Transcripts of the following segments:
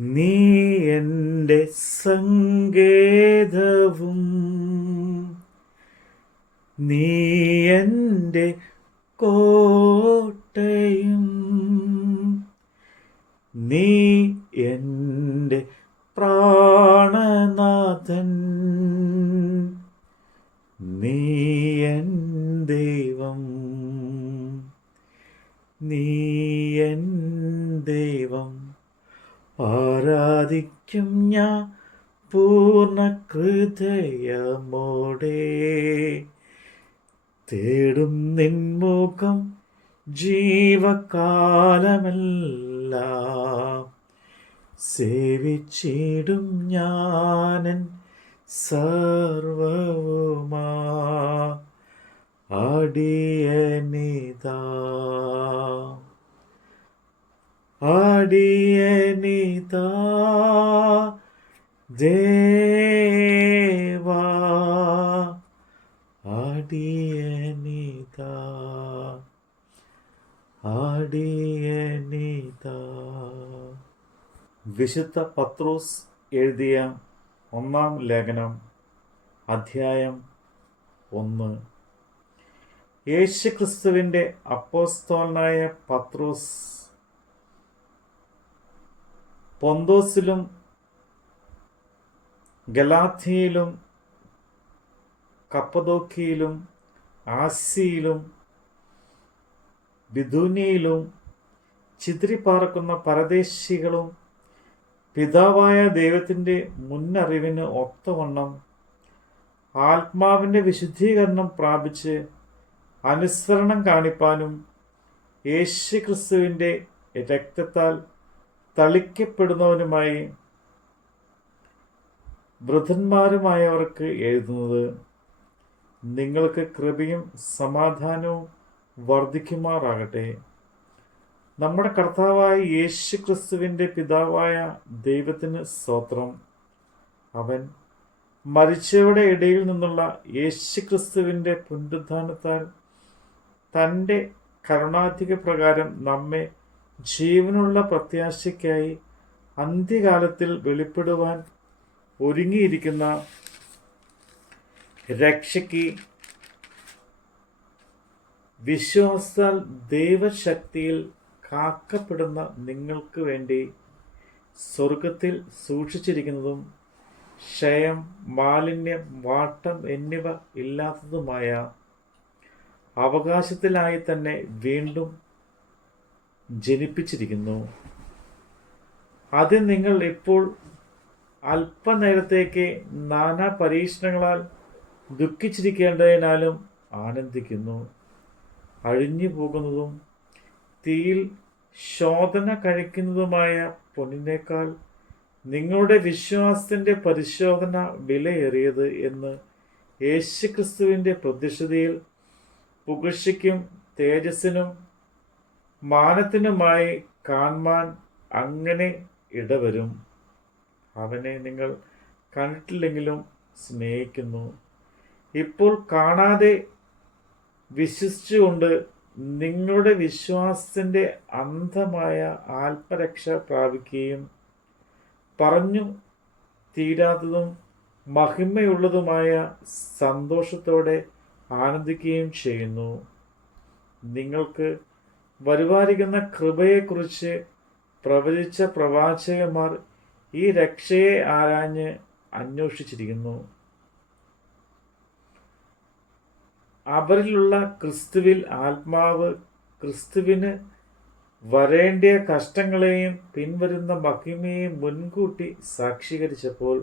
നീ എൻ്റെ സങ്കേതവും നീ എൻ്റെ കോട്ടയും നീ എൻ്റെ പ്രാണനാഥൻ നീ എൻ ദൈവം നീ എൻ ദൈവം ആരാധിക്കും ഞാൻ പൂർണ്ണ ഹൃദയമോടെ തേടും നിൻമുഖം ജീവകാലമെല്ലാം സേവിച്ചിടും ഞാനൻ സർവവുമാ അടിയനിതാ അടിയനിതാ ദേവാ അടിയനിതാ അടിയനിതാ. വിശുദ്ധ പത്രോസ് എഴുതിയ 1 ലേഖനം അധ്യായം 1. യേശുക്രിസ്തുവിൻ്റെ അപ്പോസ്തലനായ പത്രോസ് പൊന്തോസിലും ഗലാത്യയിലും കപ്പദോക്യയിലും ആസിയയിലും ബിഥുന്യയിലും ചിതറിപ്പാർക്കുന്ന പരദേശികളും പിതാവായ ദൈവത്തിൻ്റെ മുന്നറിവിന് ഒത്തവണ്ണം ആത്മാവിൻ്റെ വിശുദ്ധീകരണം പ്രാപിച്ച് അനുസരണം കാണിപ്പാനും യേശുക്രിസ്തുവിൻ്റെ രക്തത്താൽ തളിക്കപ്പെടുന്നവനുമായി വൃദ്ധന്മാരുമായവർക്ക് എഴുതുന്നത്, നിങ്ങൾക്ക് കൃപയും സമാധാനവും വർദ്ധിക്കുമാറാകട്ടെ. നമ്മുടെ കർത്താവായ യേശുക്രിസ്തുവിൻ്റെ പിതാവായ ദൈവത്തിന് സ്തോത്രം. അവൻ മരിച്ചവരുടെ ഇടയിൽ നിന്നുള്ള യേശുക്രിസ്തുവിൻ്റെ പുനരുത്ഥാനത്താൽ തൻ്റെ കരുണാധിക പ്രകാരം നമ്മെ ജീവനുള്ള പ്രത്യാശയ്ക്കായി അന്ത്യകാലത്തിൽ വെളിപ്പെടുവാൻ ഒരുങ്ങിയിരിക്കുന്ന രക്ഷയ്ക്ക് വിശ്വാസത്താൽ ദൈവശക്തിയിൽ കാക്കപ്പെടുന്ന നിങ്ങൾക്ക് വേണ്ടി സ്വർഗത്തിൽ സൂക്ഷിച്ചിരിക്കുന്നതും ക്ഷയം, മാലിന്യം, വാട്ടം എന്നിവ ഇല്ലാത്തതുമായ അവകാശത്തിലായി തന്നെ വീണ്ടും ജനിപ്പിച്ചിരിക്കുന്നു. അത് നിങ്ങൾ ഇപ്പോൾ അല്പനേരത്തേക്ക് നാനാ പരീക്ഷണങ്ങളാൽ ദുഃഖിച്ചിരിക്കേണ്ടതിനാലും ആനന്ദിക്കുന്നു. അഴിഞ്ഞു പോകുന്നതും തീയിൽ ശോധന കഴിക്കുന്നതുമായ പൊന്നിനേക്കാൾ നിങ്ങളുടെ വിശ്വാസത്തിൻ്റെ പരിശോധന വിലയേറിയത് എന്ന് യേശുക്രിസ്തുവിൻ്റെ പ്രത്യക്ഷതയിൽ പുകഴ്ചയ്ക്കും തേജസ്സിനും മാനത്തിനുമായി കാണുവാൻ അങ്ങനെ ഇടവരും. അവനെ നിങ്ങൾ കണ്ടിട്ടില്ലെങ്കിലും സ്നേഹിക്കുന്നു. ഇപ്പോൾ കാണാതെ വിശ്വസിച്ചുകൊണ്ട് നിങ്ങളുടെ വിശ്വാസത്തിൻ്റെ അന്ധമായ ആത്മരക്ഷ പ്രാപിക്കുകയും പറഞ്ഞു തീരാത്തതും മഹിമയുള്ളതുമായ സന്തോഷത്തോടെ ആനന്ദിക്കുകയും ചെയ്യുന്നു. നിങ്ങൾക്ക് വരുവാനിരിക്കുന്ന കൃപയെക്കുറിച്ച് പ്രവചിച്ച പ്രവാചകന്മാർ ഈ രക്ഷയെ ആരാഞ്ഞ് അന്വേഷിച്ചിരിക്കുന്നു. അവരിലുള്ള ക്രിസ്തുവിൽ ആത്മാവ് ക്രിസ്തുവിന് വരേണ്ടിയ കഷ്ടങ്ങളെയും പിൻവരുന്ന മഹിമയെയും മുൻകൂട്ടി സാക്ഷീകരിച്ചപ്പോൾ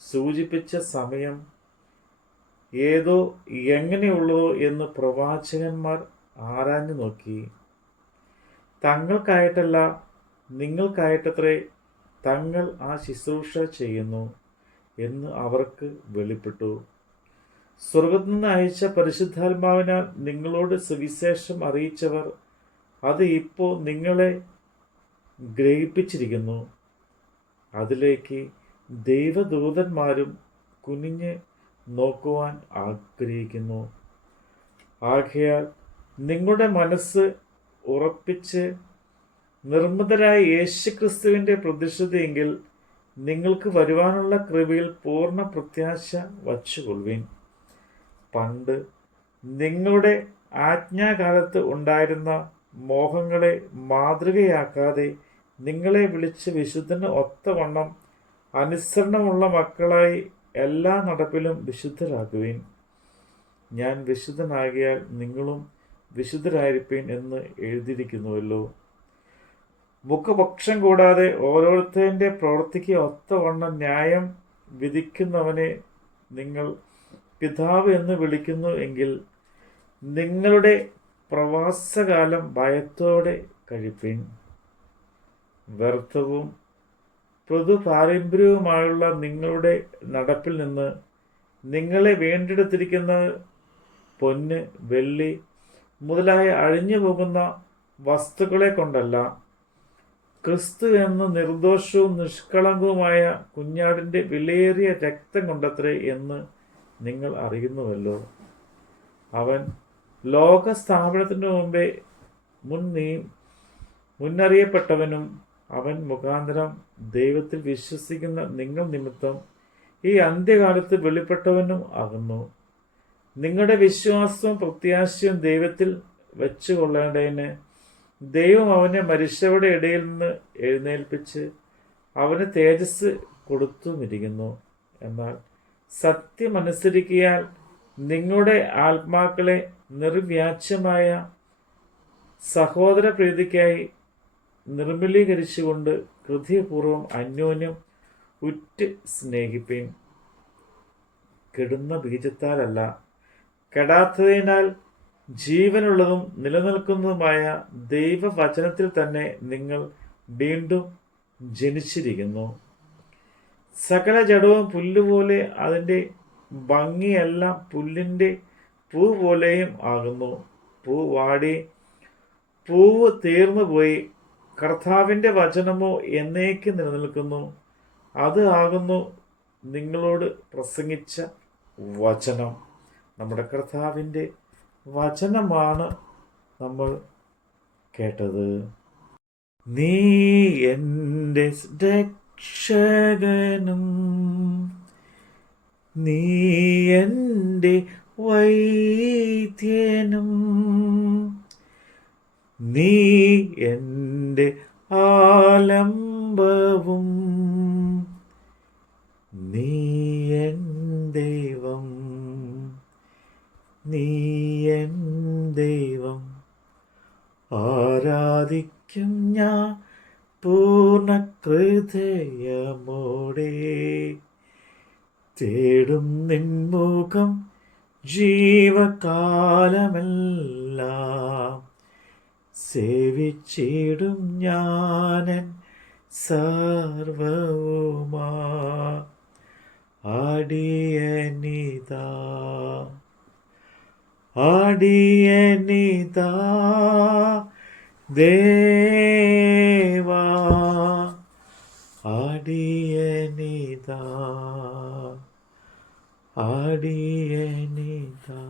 സൂചിപ്പിച്ച സമയം ഏതോ എങ്ങനെയുള്ളതോ എന്ന് പ്രവാചകന്മാർ ആരാഞ്ഞു നോക്കി. തങ്ങൾക്കായിട്ടല്ല, നിങ്ങൾക്കായിട്ടത്രേ തങ്ങൾ ആ ശുശ്രൂഷ ചെയ്യുന്നു എന്ന് അവർക്ക് വെളിപ്പെട്ടു. സ്വർഗ്ഗത്തിൽ നിന്ന് അയച്ച പരിശുദ്ധാത്മാവിനാൽ നിങ്ങളോട് സുവിശേഷം അറിയിച്ചവർ അത് ഇപ്പോൾ നിങ്ങളെ ഗ്രഹിപ്പിച്ചിരിക്കുന്നു. അതിലേക്ക് ദൈവദൂതന്മാരും കുനിഞ്ഞ് നോക്കുവാൻ ആഗ്രഹിക്കുന്നു. ആകയാൽ നിങ്ങളുടെ മനസ്സ് ഉറപ്പിച്ച് നിർമ്മതരായ യേശുക്രിസ്തുവിൻ്റെ പ്രതിഷ്ഠതയെങ്കിൽ നിങ്ങൾക്ക് വരുവാനുള്ള കൃപയിൽ പൂർണ്ണ പ്രത്യാശ വച്ചുകൊള്ളുവിൻ. പണ്ട് നിങ്ങളുടെ ആജ്ഞാകാലത്ത് ഉണ്ടായിരുന്ന മോഹങ്ങളെ മാതൃകയാക്കാതെ നിങ്ങളെ വിളിച്ച് വിശുദ്ധന് ഒത്തവണ്ണം അനുസരണമുള്ള മക്കളായി എല്ലാ നടപ്പിലും വിശുദ്ധരാക്കുവിൻ. ഞാൻ വിശുദ്ധനാകിയാൽ നിങ്ങളും വിശുദ്ധരായിരിപ്പീൻ എന്ന് എഴുതിയിരിക്കുന്നുവല്ലോ. മുഖപക്ഷം കൂടാതെ ഓരോരുത്തരുടെ പ്രവൃത്തിക്ക് ഒത്തവണ്ണം ന്യായം വിധിക്കുന്നവനെ നിങ്ങൾ പിതാവ് എന്ന് വിളിക്കുന്നു എങ്കിൽ നിങ്ങളുടെ പ്രവാസകാലം ഭയത്തോടെ കഴിപ്പിൻ. വ്യർത്ഥവും പൊതുപാരമ്പര്യവുമായുള്ള നിങ്ങളുടെ നടപ്പിൽ നിന്ന് നിങ്ങളെ വീണ്ടെടുത്തിരിക്കുന്ന പൊന്ന്, വെള്ളി മുതലായ അഴിഞ്ഞു പോകുന്ന വസ്തുക്കളെ കൊണ്ടല്ല, ക്രിസ്തു എന്ന നിർദോഷവും നിഷ്കളങ്കവുമായ കുഞ്ഞാടിൻ്റെ വിലയേറിയ രക്തം കൊണ്ടത്രേ എന്ന് നിങ്ങൾ അറിയുന്നുവല്ലോ. അവൻ ലോകസ്ഥാപനത്തിനു മുമ്പേ മുന്നറിയപ്പെട്ടവനും അവൻ മുഖാന്തരം ദൈവത്തിൽ വിശ്വസിക്കുന്ന നിങ്ങൾ നിമിത്തം ഈ അന്ത്യകാലത്ത് വെളിപ്പെട്ടവനും ആകുന്നു. നിങ്ങളുടെ വിശ്വാസവും പ്രത്യാശയും ദൈവത്തിൽ വെച്ചുകൊള്ളേണ്ടതിന് ദൈവം അവനെ മരിച്ചവരുടെ ഇടയിൽ നിന്ന് എഴുന്നേൽപ്പിച്ച് അവന് തേജസ് കൊടുത്തുമിരിക്കുന്നു. എന്നാൽ സത്യമനുസരിക്കിയാൽ നിങ്ങളുടെ ആത്മാക്കളെ നിർവ്യാജ്യമായ സഹോദര പ്രീതിക്കായി നിർമ്മലീകരിച്ചുകൊണ്ട് ഹൃദയപൂർവ്വം അന്യോന്യം ഉറ്റ് സ്നേഹിപ്പിൻ. കെടുന്ന ബീജത്താലല്ല, കെടാത്തതിനാൽ ജീവനുള്ളതും നിലനിൽക്കുന്നതുമായ ദൈവവചനത്തിൽ തന്നെ നിങ്ങൾ വീണ്ടും ജനിച്ചിരിക്കുന്നു. സകല ജഡവും പുല്ലുപോലെ അതിൻ്റെ ഭംഗിയെല്ലാം പുല്ലിൻ്റെ പൂ പോലെയും ആകുന്നു. പൂ വാടി പൂവ് തീർന്നുപോയി, കർത്താവിൻ്റെ വചനമോ എന്നേക്ക് നിലനിൽക്കുന്നു. അത് ആകുന്നു നിങ്ങളോട് പ്രസംഗിച്ച വചനം. നമ്മുടെ കർത്താവിൻ്റെ വചനമാണ് നമ്മൾ കേട്ടത്. നീ എൻ്റെ രക്ഷകനും നീ എൻ്റെ വൈദ്യനും നീ എൻ്റെ ആലംബവും നീ എൻ ദൈവം നീ എൻ ദൈവം. ആരാധിക്കും ഞാൻ പൂർണ്ണ ഹൃദയമോടെ, തേടും നിൻമുഖം ജീവകാലമെല്ലാം, സേവിച്ചിടും ഞാനൻ സർവവുമാ. അടിയനിതാ അടിയനിതാ ദേവാ, അടിയനിതാ അടിയനിതാ.